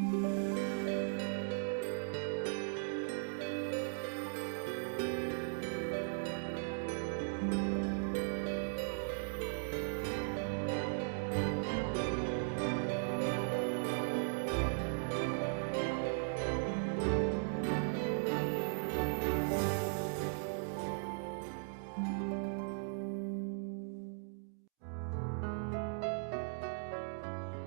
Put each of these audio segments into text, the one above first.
Música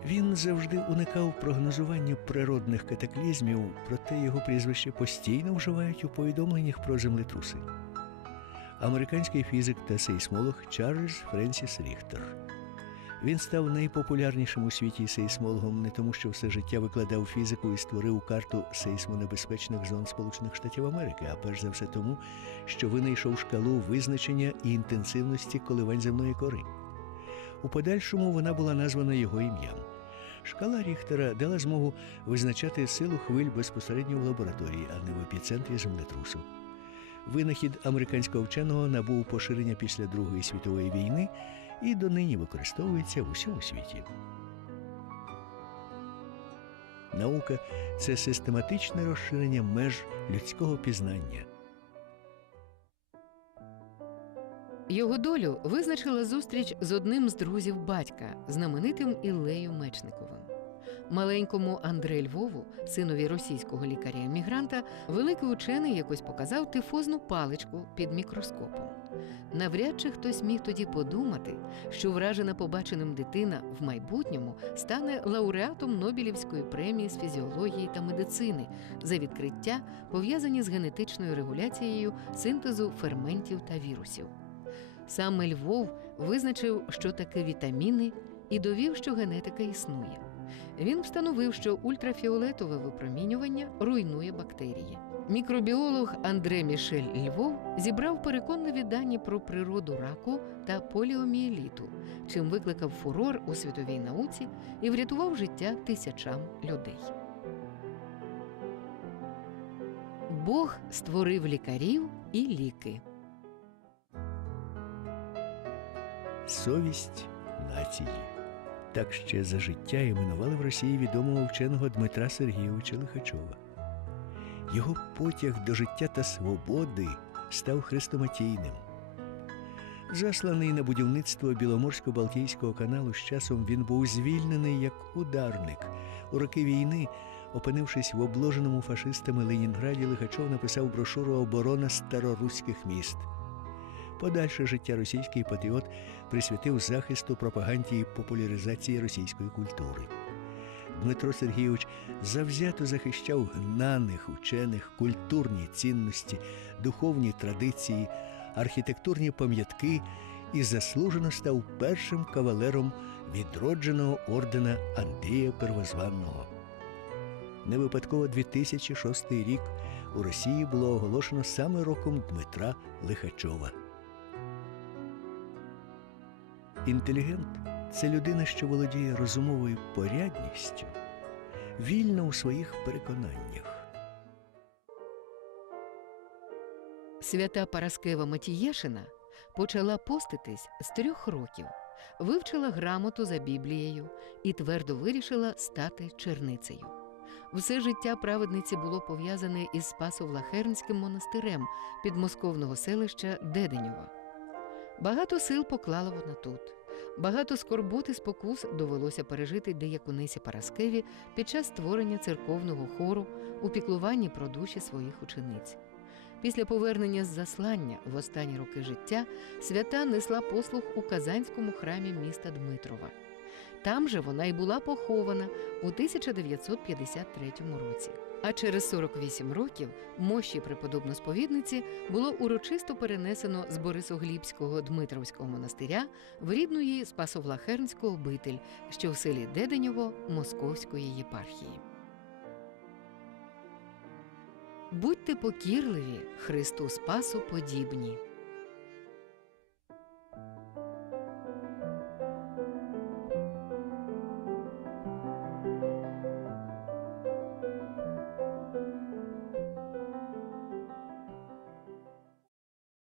Він завжди уникав прогнозування природних катаклізмів, проте його прізвище постійно вживають у повідомленнях про землетруси. Американський фізик та сейсмолог Чарльз Френсіс Ріхтер. Він став найпопулярнішим у світі сейсмологом не тому, що все життя викладав фізику і створив карту сейсмонебезпечних зон Сполучених Штатів Америки, а перш за все тому, що винайшов шкалу визначення і інтенсивності коливань земної кори. У подальшому вона була названа його ім'ям. Шкала Ріхтера дала змогу визначати силу хвиль безпосередньо в лабораторії, а не в епіцентрі землетрусу. Винахід американського вченого набув поширення після Другої світової війни і донині використовується в усьому світі. Наука це систематичне розширення меж людського пізнання. Його долю визначила зустріч з одним з друзів батька, знаменитим Іллею Мечниковим. Маленькому Андре Львову, синові російського лікаря-емігранта, великий учений якось показав тифозну паличку під мікроскопом. Навряд чи хтось міг тоді подумати, що вражена побаченим дитина в майбутньому стане лауреатом Нобелівської премії з фізіології та медицини за відкриття, пов'язані з генетичною регуляцією синтезу ферментів та вірусів. Саме Львов визначив, що таке вітаміни, і довів, що генетика існує. Він встановив, що ультрафіолетове випромінювання руйнує бактерії. Мікробіолог Андре Мішель Львов зібрав переконливі дані про природу раку та поліомієліту, чим викликав фурор у світовій науці і врятував життя тисячам людей. Бог створив лікарів і ліки. Совість нації. Так ще за життя іменували в Росії відомого вченого Дмитра Сергійовича Лихачова. Його потяг до життя та свободи став хрестоматійним. Засланий на будівництво Біломорсько-Балтійського каналу з часом він був звільнений як ударник. У роки війни, опинившись в обложеному фашистами Ленінграді, Лихачов написав брошуру Оборона староруських міст. Подальше життя російський патріот присвятив захисту пропаганді і популяризації російської культури. Дмитро Сергійович завзято захищав гнаних учених, культурні цінності, духовні традиції, архітектурні пам'ятки і заслужено став першим кавалером відродженого ордена Андрія Первозванного. Не випадково 2006 рік у Росії було оголошено саме роком Дмитра Лихачова. Інтелігент це людина, що володіє розумовою порядністю, вільна у своїх переконаннях. Свята Параскева Матієшина почала поститись з трьох років, вивчила грамоту за Біблією і твердо вирішила стати черницею. Все життя праведниці було пов'язане із Спасо-Влахернським монастирем підмосковного селища Деденьова. Багато сил поклала вона тут. Багато скорбот і спокус довелося пережити деякунисі Параскеві під час створення церковного хору у піклуванні про душі своїх учениць. Після повернення з заслання в останні роки життя свята несла послуг у Казанському храмі міста Дмитрова. Там же вона й була похована у 1953 році. А через 48 років мощі преподобносповідниці було урочисто перенесено з Борисоглібського Дмитровського монастиря в рідну її Спасовлахернську обитель, що в селі Деденьово Московської єпархії. Будьте покірливі, Христу Спасу подібні.